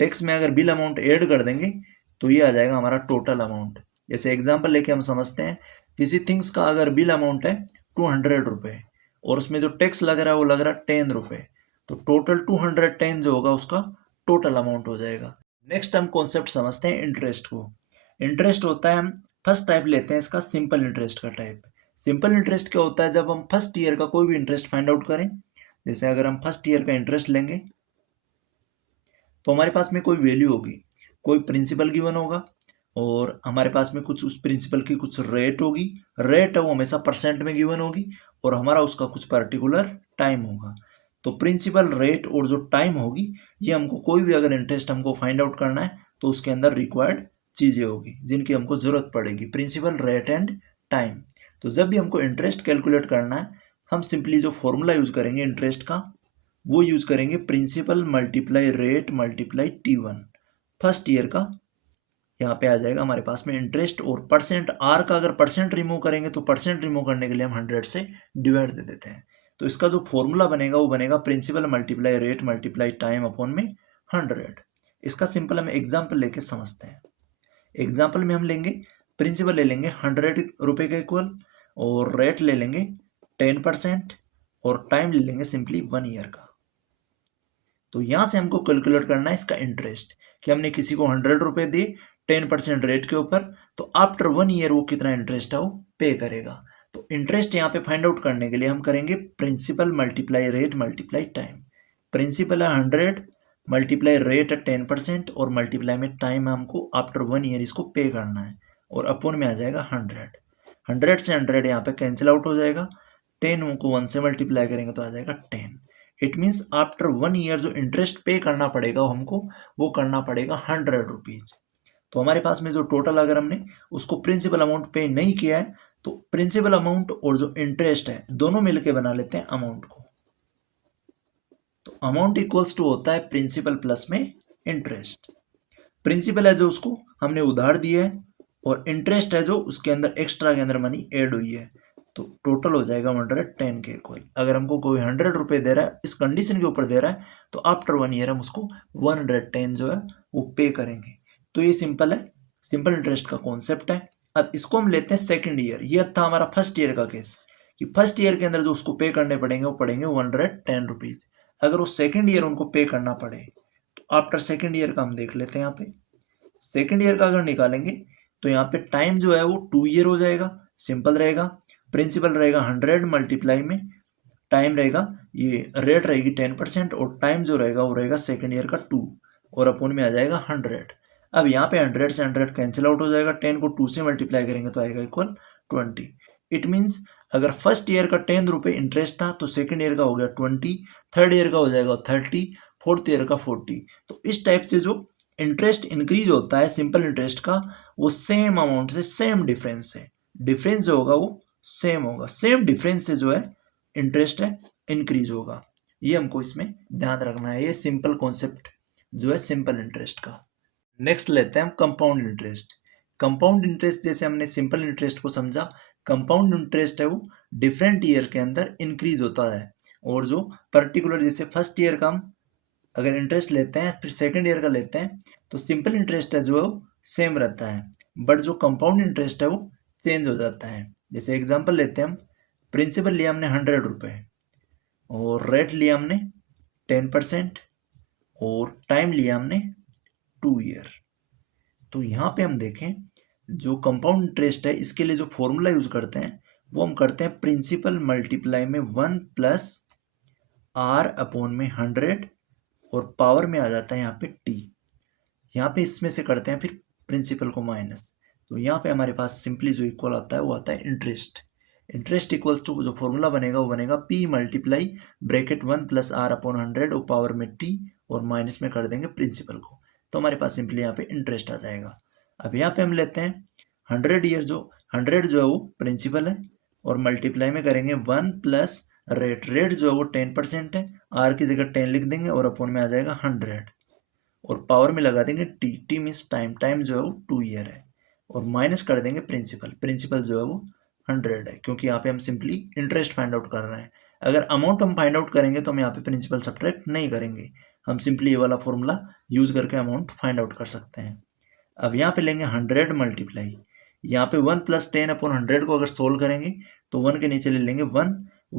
टैक्स में अगर बिल अमाउंट ऐड कर देंगे तो ये आ जाएगा हमारा टोटल अमाउंट। जैसे एग्जांपल लेके हम समझते हैं, किसी थिंग्स का अगर बिल अमाउंट है 200 रुपये और उसमें जो टैक्स लग रहा है वो लग रहा है 10 रुपये, तो टोटल 210 जो होगा उसका टोटल अमाउंट हो जाएगा। नेक्स्ट हम कॉन्सेप्ट समझते हैं इंटरेस्ट को। इंटरेस्ट होता है, हम फर्स्ट टाइप लेते हैं इसका, सिंपल इंटरेस्ट का टाइप। सिंपल इंटरेस्ट क्या होता है, जब हम फर्स्ट ईयर का कोई भी इंटरेस्ट फाइंड आउट करें, जैसे अगर हम फर्स्ट ईयर का इंटरेस्ट लेंगे तो हमारे पास में कोई वैल्यू होगी, कोई प्रिंसिपल गिवन होगा और हमारे पास में कुछ उस प्रिंसिपल की कुछ रेट होगी। रेट है वो हमेशा परसेंट में गिवन होगी और हमारा उसका कुछ पर्टिकुलर टाइम होगा। तो प्रिंसिपल, रेट और जो टाइम होगी, ये हमको कोई भी अगर इंटरेस्ट हमको फाइंड आउट करना है तो उसके अंदर रिक्वायर्ड चीज़ें होगी जिनकी हमको ज़रूरत पड़ेगी, प्रिंसिपल, रेट एंड टाइम। तो जब भी हमको इंटरेस्ट कैलकुलेट करना है, हम सिंपली जो फॉर्मूला यूज़ करेंगे इंटरेस्ट का, वो यूज़ करेंगे principal multiply rate multiply T1। First year का यहाँ पे आ जाएगा हमारे पास में इंटरेस्ट, और परसेंट, आर का अगर परसेंट रिमूव करेंगे तो परसेंट रिमूव करने के लिए हम 100 से डिवाइड दे देते हैं। तो इसका जो फॉर्मूला बनेगा वो बनेगा principal multiply rate multiply time upon में 100। इसका सिंपल हम एग्जाम्पल लेके समझते हैं। एग्जाम्पल में हम लेंगे, प्रिंसिपल ले लेंगे 100 रुपये के इक्वल और रेट ले लेंगे 10% और टाइम ले लेंगे सिंपली 1 ईयर का। तो यहाँ से हमको कैलकुलेट करना है इसका इंटरेस्ट, कि हमने किसी को 100 रुपये दिए 10% रेट के ऊपर, तो आफ्टर 1 ईयर वो कितना इंटरेस्ट है वो पे करेगा। तो इंटरेस्ट यहाँ पे फाइंड आउट करने के लिए हम करेंगे principal multiply rate multiply time. Principal है 100, मल्टीप्लाई रेट है 10% और मल्टीप्लाई में टाइम है हमको आफ्टर 1 ईयर इसको पे करना है, और अपोन में आ जाएगा 100। 100 से 100 यहाँ पे कैंसिल आउट हो जाएगा, 10 को 1 से मल्टीप्लाई करेंगे तो आ जाएगा 10। इट मीन्स आफ्टर 1 ईयर जो इंटरेस्ट पे करना पड़ेगा हमको, वो करना पड़ेगा 100 रुपीज। तो हमारे पास में जो टोटल, अगर हमने उसको प्रिंसिपल अमाउंट पे नहीं किया है तो प्रिंसिपल अमाउंट और जो इंटरेस्ट है दोनों मिलके बना लेते हैं अमाउंट को। तो अमाउंट इक्वल्स टू होता है प्रिंसिपल प्लस में इंटरेस्ट। प्रिंसिपल है जो उसको हमने उधार दिया है और इंटरेस्ट है जो उसके अंदर एक्स्ट्रा के अंदर मनी ऐड हुई है, तो टोटल हो जाएगा 110 के इक्वल। अगर हमको कोई 100 रुपये दे रहा है, इस कंडीशन के ऊपर दे रहा है, तो आफ्टर 1 ईयर हम उसको 110 जो है वो पे करेंगे। तो ये सिंपल है, सिंपल इंटरेस्ट का कॉन्सेप्ट है। अब इसको हम लेते हैं सेकंड ईयर। ये था हमारा फर्स्ट ईयर का केस, कि फर्स्ट ईयर के अंदर जो उसको पे करने पड़ेंगे वो पड़ेंगे 110 रुपीज। अगर वो सेकंड ईयर उनको पे करना पड़े तो आफ्टर सेकंड ईयर का हम देख लेते हैं। यहाँ पे सेकंड ईयर का अगर निकालेंगे तो यहाँ पे टाइम जो है वो 2 ईयर हो जाएगा, सिंपल रहेगा। प्रिंसिपल रहेगा 100 मल्टीप्लाई में टाइम रहेगा, ये रेट रहेगी 10% और टाइम जो रहेगा वो रहेगा सेकंड ईयर का 2 और अपोन में आ जाएगा 100। अब यहाँ पे 100 से 100 कैंसिल आउट हो जाएगा, 10 को 2 से मल्टीप्लाई करेंगे तो आएगा इक्वल 20। इट मीन्स अगर फर्स्ट ईयर का 10 रुपये इंटरेस्ट था तो सेकंड ईयर का हो गया 20, थर्ड ईयर का हो जाएगा 30, फोर्थ ईयर का 40। तो इस टाइप से जो इंटरेस्ट इंक्रीज होता है सिंपल इंटरेस्ट का, वो सेम अमाउंट से सेम डिफरेंस है, डिफरेंस जो होगा वो सेम होगा, सेम डिफरेंस से जो है इंटरेस्ट है इंक्रीज होगा। ये हमको इसमें ध्यान रखना है, ये सिंपल कॉन्सेप्ट जो है सिंपल इंटरेस्ट का। नेक्स्ट लेते हैं हम कंपाउंड इंटरेस्ट। कंपाउंड इंटरेस्ट जैसे हमने सिंपल इंटरेस्ट को समझा, कंपाउंड इंटरेस्ट है वो डिफरेंट ईयर के अंदर इंक्रीज होता है, और जो पर्टिकुलर जैसे फर्स्ट ईयर का हम अगर इंटरेस्ट लेते हैं फिर सेकंड ईयर का लेते हैं तो सिंपल इंटरेस्ट है जो है वो सेम रहता है, बट जो कंपाउंड इंटरेस्ट है वो चेंज हो जाता है। जैसे एग्जांपल लेते हैं हम, प्रिंसिपल लिया हमने 100 रुपये और रेट लिया हमने 10% और टाइम लिया हमने 2 ईयर। तो यहाँ पे हम देखें जो कंपाउंड इंटरेस्ट है इसके लिए जो फॉर्मूला यूज करते हैं वो हम करते हैं प्रिंसिपल मल्टीप्लाई में 1 प्लस आर अपॉन में 100 और पावर में आ जाता है यहाँ पे टी। यहाँ पे इसमें से करते हैं फिर प्रिंसिपल को माइनस, तो यहाँ पे हमारे पास सिंपली जो इक्वल आता है वो आता है इंटरेस्ट। इंटरेस्ट इक्वल टू जो फॉर्मूला बनेगा वो बनेगा P multiply bracket 1 plus R upon 100 और पावर में टी और माइनस में कर देंगे प्रिंसिपल को, तो हमारे पास सिंपली यहाँ पे इंटरेस्ट आ जाएगा। अब यहाँ पे हम लेते हैं 100 ईयर, जो 100 जो है वो प्रिंसिपल है और मल्टीप्लाई में करेंगे 1 प्लस रेट, रेट जो है वो 10% है आर की जगह 10 लिख देंगे और अपॉन में आ जाएगा 100 और पावर में लगा देंगे T, T means time, time जो है वो 2 ईयर है और माइनस कर देंगे प्रिंसिपल, प्रिंसिपल जो है वो 100 है क्योंकि यहाँ पे हम सिंपली इंटरेस्ट फाइंड आउट कर रहे हैं। अगर अमाउंट हम फाइंड आउट करेंगे तो हम यहाँ पे प्रिंसिपल सब्ट्रैक्ट नहीं करेंगे, हम सिंपली ये वाला फॉर्मूला यूज करके अमाउंट फाइंड आउट कर सकते हैं। अब यहाँ पे लेंगे 100 मल्टीप्लाई, यहाँ पे 1 + 10 अपॉन 100 को अगर सोल्व करेंगे तो 1 के नीचे ले लेंगे 1,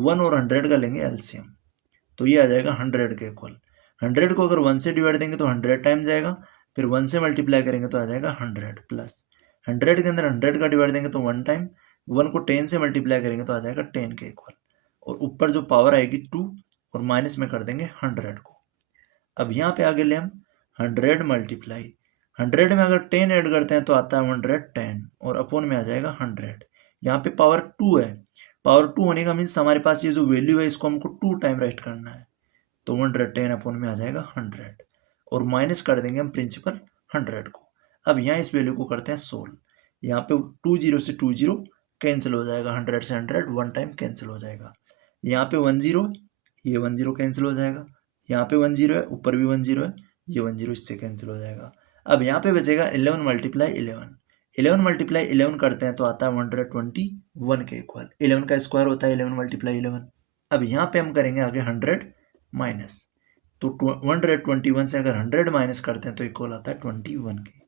1 और 100 का लेंगे एलसीएम, तो ये आ जाएगा 100 के इक्वल। 100 को अगर 1 से डिवाइड देंगे तो 100 टाइम्स जाएगा, फिर 1 से मल्टीप्लाई करेंगे तो आ जाएगा 100 प्लस 100 के अंदर 100 का डिवाइड देंगे तो 1 टाइम, 1 को 10 से मल्टीप्लाई करेंगे तो आ जाएगा 10 के इक्वल और ऊपर जो पावर आएगी 2 और माइनस में कर देंगे 100 को। अब यहाँ पे आगे ले हम 100 मल्टीप्लाई, 100 में अगर 10 ऐड करते हैं तो आता है 110 और अपॉन में आ जाएगा 100। यहाँ पे पावर 2 है, पावर 2 होने का मीन्स हमारे पास ये जो वैल्यू है इसको हमको 2 टाइम राइट करना है, तो 110 अपॉन में आ जाएगा 100 और माइनस कर देंगे हम प्रिंसिपल 100 को। अब यहाँ इस वैल्यू को करते हैं सोल्व, यहाँ पे 20 से 20 कैंसिल हो जाएगा, 100 से 100 1 टाइम कैंसिल हो जाएगा, यहाँ पे 10 ये 10 कैंसिल हो जाएगा, यहाँ पे 10 है, ऊपर भी 10 है, ये 10 इससे कैंसिल हो जाएगा। अब यहाँ पे बचेगा 11 मल्टीप्लाई 11, 11 मल्टीप्लाई 11 करते हैं तो आता है 121 के इक्वल, 11 का स्क्वायर होता है 11 मल्टीप्लाई 11। अब यहाँ पे हम करेंगे आगे 100 माइनस, तो 121 से अगर 100 माइनस करते हैं तो इक्वल आता है 21 के।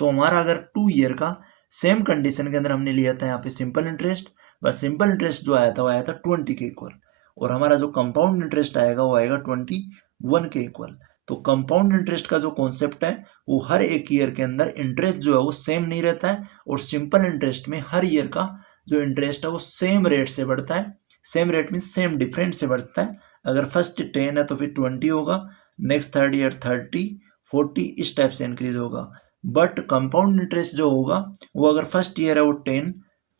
तो हमारा अगर 2 ईयर का सेम कंडीशन के अंदर हमने लिया था यहाँ पे सिंपल इंटरेस्ट, बस सिंपल इंटरेस्ट जो आया था वो आया था 20 के इक्वल और हमारा जो कंपाउंड इंटरेस्ट आएगा वो आएगा 21 के इक्वल। तो कंपाउंड इंटरेस्ट का जो कॉन्सेप्ट है वो हर एक ईयर के अंदर इंटरेस्ट जो है वो सेम नहीं रहता है और सिंपल इंटरेस्ट में हर ईयर का जो इंटरेस्ट है वो सेम रेट से बढ़ता है, same rate mean same different से बढ़ता है। अगर फर्स्ट 10 है तो फिर 20 होगा, नेक्स्ट थर्ड ईयर 30, 40 इस टाइप से इंक्रीज होगा। बट कंपाउंड इंटरेस्ट जो होगा वो अगर फर्स्ट ईयर है वो 10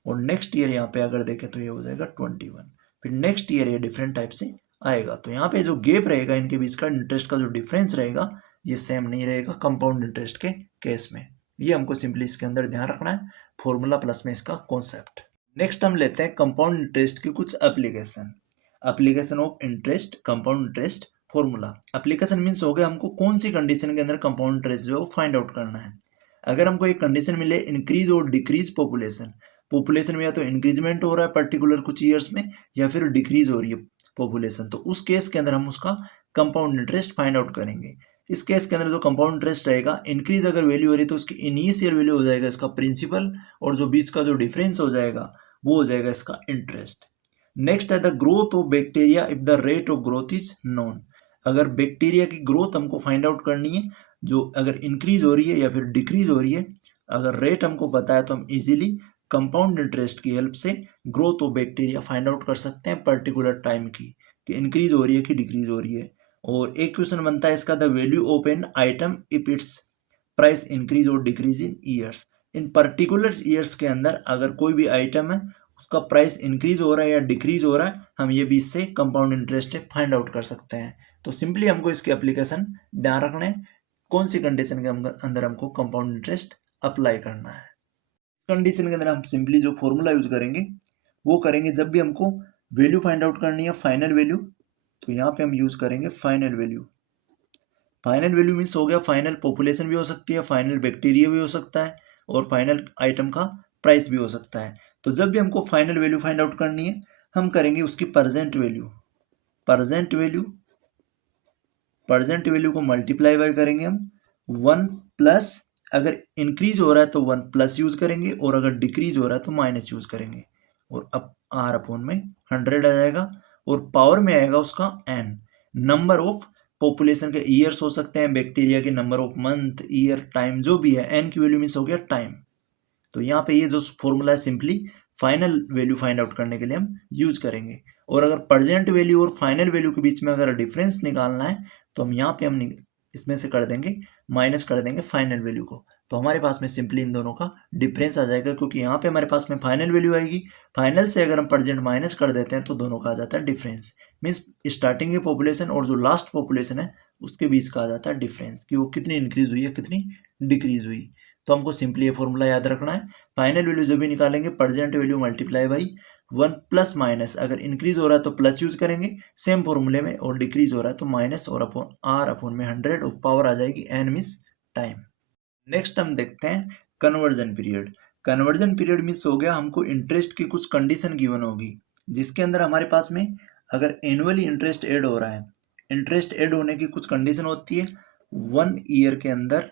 और नेक्स्ट ईयर यहाँ पे अगर देखें तो ये हो जाएगा 21, फिर नेक्स्ट ईयर ये डिफरेंट टाइप से आएगा। तो यहाँ पे जो गैप रहेगा इनके बीच का इंटरेस्ट का जो डिफरेंस रहेगा ये सेम नहीं रहेगा कंपाउंड इंटरेस्ट के केस में, ये हमको सिंपली इसके अंदर ध्यान रखना है, फॉर्मूला प्लस में इसका कॉन्सेप्ट। नेक्स्ट हम लेते हैं कंपाउंड इंटरेस्ट की कुछ application, application of interest compound interest formula. Application means हो गया हमको कौन सी कंडीशन के अंदर कंपाउंड इंटरेस्ट जो है फाइंड आउट करना है। अगर हमको एक कंडीशन मिले इंक्रीज और डिक्रीज पॉपुलेशन, पॉपुलेशन में या तो इंक्रीजमेंट हो रहा है पर्टिकुलर कुछ ईयर्स में या फिर डिक्रीज हो रही है पॉपुलेशन, तो उस केस के अंदर हम उसका कंपाउंड इंटरेस्ट फाइंड आउट करेंगे। इस केस के अंदर जो कंपाउंड इंटरेस्ट रहेगा, इंक्रीज अगर वैल्यू हो रही है तो उसकी इनिशियल वैल्यू हो जाएगा इसका प्रिंसिपल और जो बीच का जो डिफरेंस हो जाएगा वो हो जाएगा इसका इंटरेस्ट। नेक्स्ट है the growth of bacteria if the rate of growth is known, अगर बैक्टीरिया की ग्रोथ हमको फाइंड आउट करनी है जो अगर इंक्रीज हो रही है या फिर डिक्रीज हो रही है, अगर रेट हमको पता है तो हम इजीली कंपाउंड इंटरेस्ट की हेल्प से growth of bacteria find out कर सकते हैं पर्टिकुलर टाइम की, कि इंक्रीज हो रही है कि डिक्रीज हो रही है। और एक क्वेश्चन बनता है इसका, the value of an item if it's price increase और decrease in years, in particular years के अंदर अगर कोई भी आइटम है उसका प्राइस इंक्रीज हो रहा है या डिक्रीज हो रहा है, हम ये भी इससे कंपाउंड इंटरेस्ट फाइंड आउट कर सकते हैं। तो सिंपली हमको इसके एप्लीकेशन ध्यान रखना है, कौन सी कंडीशन के अंदर हमको कंपाउंड इंटरेस्ट अप्लाई करना है। कंडीशन के अंदर हम सिंपली जो फॉर्मूला यूज करेंगे वो करेंगे जब भी हमको वैल्यू फाइंड आउट करनी है फाइनल वैल्यू, तो यहाँ पे हम यूज करेंगे final value. Final value means हो गया फाइनल पॉपुलेशन भी हो सकती है, फाइनल बैक्टीरिया भी हो सकता है और फाइनल आइटम का प्राइस भी हो सकता है। तो जब भी हमको फाइनल वैल्यू फाइंड आउट करनी है हम करेंगे उसकी present value, present value, present value को मल्टीप्लाई बाय करेंगे हम 1 प्लस, अगर इंक्रीज हो रहा है तो 1 प्लस यूज करेंगे और अगर डिक्रीज हो रहा है तो माइनस यूज करेंगे और अब आर अपॉन में 100 आ जाएगा और पावर में आएगा उसका एन, नंबर ऑफ पॉपुलेशन के ईयर्स हो सकते हैं, बैक्टीरिया के number of month year time जो भी है, एन की वैल्यू मीन्स हो गया टाइम। तो यहाँ पे ये जो फॉर्मूला है simply final value find out करने के लिए हम यूज करेंगे। और अगर प्रेजेंट वैल्यू और फाइनल वैल्यू के बीच में अगर डिफरेंस निकालना है तो हम यहाँ पे हम इसमें से कर देंगे माइनस कर देंगे फाइनल वैल्यू को, तो हमारे पास में सिंपली इन दोनों का डिफरेंस आ जाएगा क्योंकि यहाँ पे हमारे पास में फाइनल वैल्यू आएगी, फाइनल से अगर हम प्रेजेंट माइनस कर देते हैं तो दोनों का आ जाता है डिफरेंस, मीन्स स्टार्टिंग की पॉपुलेशन और जो लास्ट पॉपुलेशन है उसके बीच का आ जाता है डिफरेंस कि वो कितनी इंक्रीज हुई है कितनी डिक्रीज हुई। तो हमको सिंपली ये फॉर्मूला याद रखना है, फाइनल वैल्यू जब भी निकालेंगे present value multiply by one plus minus, अगर इंक्रीज हो रहा है तो प्लस यूज करेंगे सेम फॉर्मूले में, और डिक्रीज हो रहा है तो माइनस, और अपॉन आर अपॉन में 100 और पावर आ जाएगी एन मींस टाइम। नेक्स्ट हम देखते हैं conversion period. Conversion period means हो गया हमको इंटरेस्ट की कुछ कंडीशन गिवन होगी, जिसके अंदर हमारे पास में अगर एनुअली इंटरेस्ट ऐड हो रहा है, इंटरेस्ट ऐड होने की कुछ कंडीशन होती है। 1 ईयर के अंदर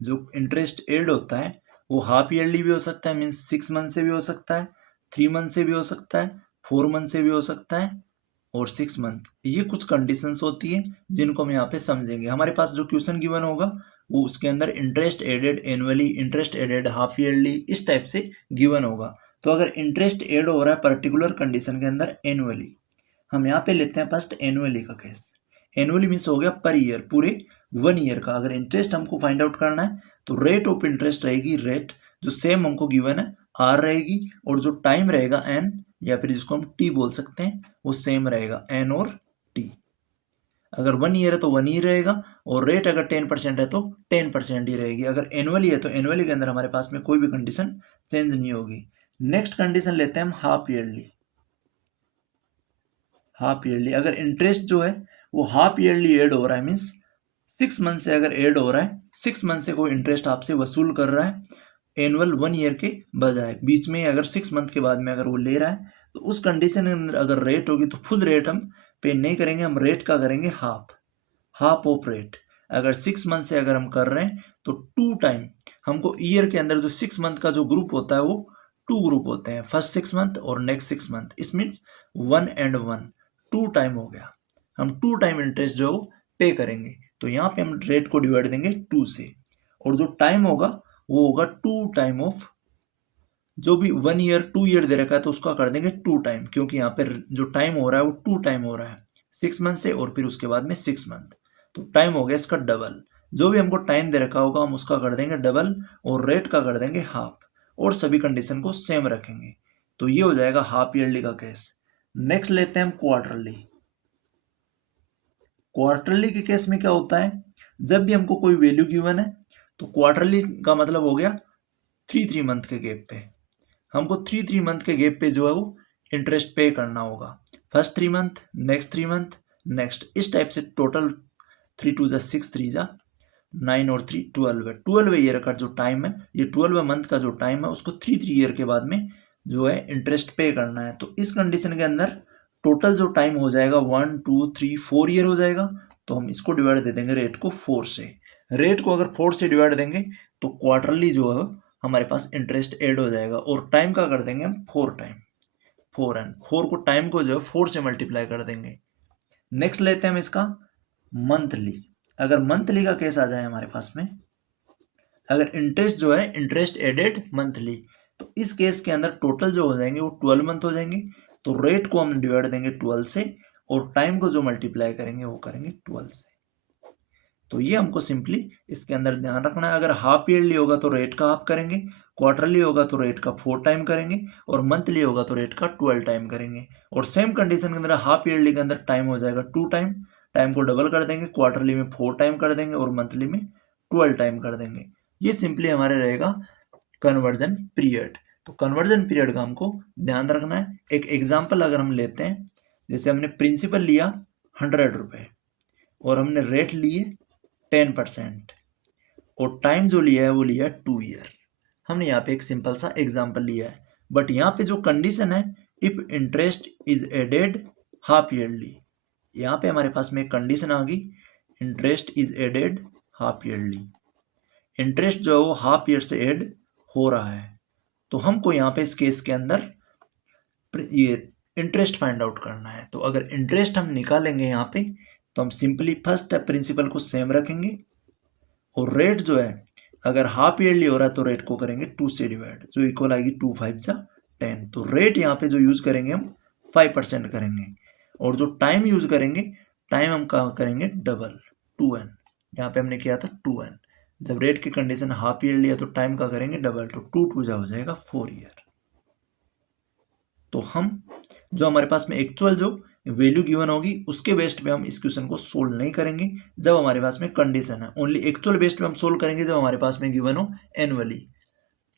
जो इंटरेस्ट ऐड होता है वो हाफ ईयरली भी हो सकता है, मीन्स 6 मंथ से भी हो सकता है, 3 मंथ से भी हो सकता है, 4 मंथ से भी हो सकता है, और 6 मंथ। ये कुछ कंडीशंस होती है जिनको हम यहाँ पे समझेंगे। हमारे पास जो क्वेश्चन गिवन होगा वो उसके अंदर interest added annually, interest added half yearly, इस टाइप से गिवन होगा। तो अगर इंटरेस्ट एड हो रहा है पर्टिकुलर कंडीशन के अंदर एनुअली, हम यहाँ पे लेते हैं फर्स्ट एनुअली का केस। एनुअली मीन्स हो गया पर ईयर, पूरे 1 ईयर का। अगर इंटरेस्ट हमको फाइंड आउट करना है तो रेट ऑफ इंटरेस्ट रहेगी, रेट जो सेम हमको गिवन है आर रहेगी, और जो टाइम रहेगा एन, या फिर जिसको हम टी बोल सकते हैं, वो सेम रहेगा एन और टी। अगर 1 ईयर है तो 1 ईयर रहेगा, और रेट अगर 10% है तो 10% ही रहेगी। अगर एनुअली है तो एनुअली के अंदर हमारे पास में कोई भी कंडीशन चेंज नहीं होगी। नेक्स्ट कंडीशन लेते हैं हम हाफ ईयरली। हाफ ईयरली अगर इंटरेस्ट जो है वो हाफ ईयरली एड हो रहा है, मीन्स 6 मंथ से अगर एड हो रहा है, 6 मंथ से कोई इंटरेस्ट आपसे वसूल कर रहा है एनुअल 1 ईयर के बजाय, बीच में अगर 6 मंथ के बाद में अगर वो ले रहा है, तो उस कंडीशन के अंदर अगर रेट होगी तो फुल रेट हम पे नहीं करेंगे, हम रेट का करेंगे हाफ, हाफ ऑफ रेट। अगर 6 मंथ से अगर हम कर रहे हैं तो 2 टाइम, हमको ईयर के अंदर जो 6 मंथ का जो ग्रुप होता है वो 2 ग्रुप होते हैं, फर्स्ट 6 मंथ और नेक्स्ट 6 मंथ, इस मीन्स 1 एंड 1, 2 टाइम हो गया। हम 2 टाइम इंटरेस्ट जो पे करेंगे, तो यहाँ पे हम रेट को डिवाइड देंगे 2 से, और जो टाइम होगा वो होगा 2 टाइम ऑफ, जो भी 1 ईयर 2 ईयर दे रखा है तो उसका कर देंगे 2 टाइम, क्योंकि यहाँ पे जो टाइम हो रहा है वो 2 टाइम हो रहा है, 6 मंथ से और फिर उसके बाद में 6 मंथ, तो टाइम हो गया इसका डबल। जो भी हमको टाइम दे रखा होगा हम उसका कर देंगे डबल, और रेट का कर देंगे हाफ, और सभी कंडीशन को सेम रखेंगे। तो ये हो जाएगा हाफ ईयरली का केस। नेक्स्ट लेते हैं हम क्वार्टरली। क्वार्टरली के केस में क्या होता है, जब भी हमको कोई वैल्यू गिवन है तो क्वार्टरली का मतलब हो गया 3 मंथ के गैप पे, हमको 3 मंथ के गैप पे जो है वो इंटरेस्ट पे करना होगा। First 3 month, next 3 month, next, इस टाइप से टोटल 3 2 6, 3 9 और 3 12 है। 12 ईयर का जो टाइम है, ये 12 मंथ का जो टाइम है उसको 3 ईयर के बाद में जो है इंटरेस्ट पे करना है। तो इस कंडीशन के अंदर टोटल जो टाइम हो जाएगा 1 2 3 4 ईयर हो जाएगा। तो हम इसको डिवाइड दे देंगे रेट को 4 से। रेट को अगर 4 से डिवाइड देंगे तो क्वार्टरली जो है हमारे पास इंटरेस्ट ऐड हो जाएगा, और टाइम का कर देंगे हम 4 टाइम, 4n, 4 को टाइम को जो है 4 से मल्टीप्लाई कर देंगे। नेक्स्ट लेते हैं हम इसका मंथली। अगर मंथली का केस आ जाए हमारे पास में, अगर इंटरेस्ट जो है इंटरेस्ट एडेड मंथली, तो इस केस के अंदर टोटल जो हो जाएंगे वो 12 मंथ हो जाएंगे। तो रेट को हम डिवाइड देंगे 12 से, और टाइम को जो मल्टीप्लाई करेंगे वो करेंगे 12 से। तो ये हमको सिंपली इसके अंदर ध्यान रखना है। अगर हाफ ईयरली होगा तो रेट का हाफ करेंगे, क्वार्टरली होगा तो रेट का 4 टाइम करेंगे, और मंथली होगा तो रेट का 12 टाइम करेंगे। और सेम कंडीशन के अंदर हाफ ईयरली के अंदर टाइम हो जाएगा 2 टाइम, टाइम को डबल कर देंगे, क्वार्टरली में 4 टाइम कर देंगे, और मंथली में 12 टाइम कर देंगे। ये सिंपली हमारे रहेगा कन्वर्जन पीरियड। तो कन्वर्जन पीरियड का हमको ध्यान रखना है। एक एग्जाम्पल अगर हम लेते हैं, जैसे हमने प्रिंसिपल लिया 100 रुपये, और हमने रेट लिए 10%, और टाइम जो लिया है वो लिया 2 ईयर। हमने यहाँ पे एक सिंपल सा एग्जाम्पल लिया है, बट यहाँ पे जो कंडीशन है, if interest is added half yearly, यहाँ पे हमारे पास में एक कंडीशन आ गई, interest is added half yearly, interest जो है वो हाफ ईयर से एड हो रहा है। तो हमको यहाँ पे इस केस के अंदर ये इंटरेस्ट फाइंड आउट करना है। तो अगर इंटरेस्ट हम निकालेंगे यहाँ पे, तो हम सिंपली फर्स्ट प्रिंसिपल को सेम रखेंगे, और रेट जो है अगर हाफ ईयरली हो रहा है तो रेट को करेंगे 2 से डिवाइड, जो इक्वल आएगी 2 5 जा 10। तो रेट यहाँ पे जो यूज करेंगे हम 5% करेंगे, और जो टाइम यूज करेंगे, टाइम हम करेंगे डबल 2n। यहाँ पे हमने किया था 2n, जब रेट की कंडीशन हाफ ईयरली है तो टाइम का करेंगे डबल, तो 2 2 जा हो जाएगा 4 ईयर। तो हम जो हमारे पास में एक्चुअल जो वैल्यू गिवन होगी उसके बेस्ड पे हम इस क्वेश्चन को सोल्व नहीं करेंगे जब हमारे पास में कंडीशन है, ओनली एक्चुअल बेस्ड पे हम सोल्व करेंगे जब हमारे पास में गिवन हो एनुअली।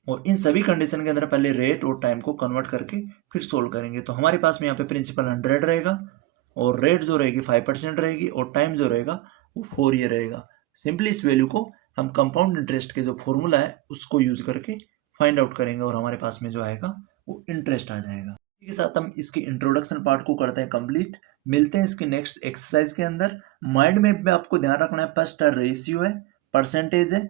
और इन सभी कंडीशन के अंदर पहले रेट और टाइम को कन्वर्ट करके फिर सोल्व करेंगे। तो हमारे पास में यहाँ पे प्रिंसिपल 100 रहेगा और रेट जो रहेगी 5% रहेगी और टाइम जो रहेगा वो 4 ईयर रहेगा। सिंपली इस वैल्यू को हम कंपाउंड इंटरेस्ट के जो फॉर्मूला है उसको यूज करके फाइंड आउट करेंगे और हमारे पास में जो आएगा वो इंटरेस्ट आ जाएगा। इसी के साथ हम इसके इंट्रोडक्शन पार्ट को करते हैं कंप्लीट। मिलते हैं इसके नेक्स्ट एक्सरसाइज के अंदर। माइंड में आपको ध्यान रखना है, फर्स्ट रेशियो है, परसेंटेज है,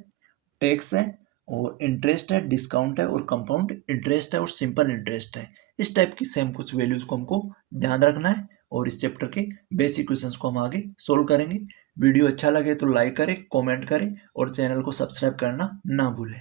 टैक्स है और इंटरेस्ट है, डिस्काउंट है और कंपाउंड इंटरेस्ट है और सिंपल इंटरेस्ट है। इस टाइप की सेम कुछ वैल्यूज को हमको ध्यान रखना है और इस चैप्टर के बेसिक क्वेश्चंस को हम आगे सोल्व करेंगे। वीडियो अच्छा लगे तो लाइक करें, कमेंट करें और चैनल को सब्सक्राइब करना ना भूलें।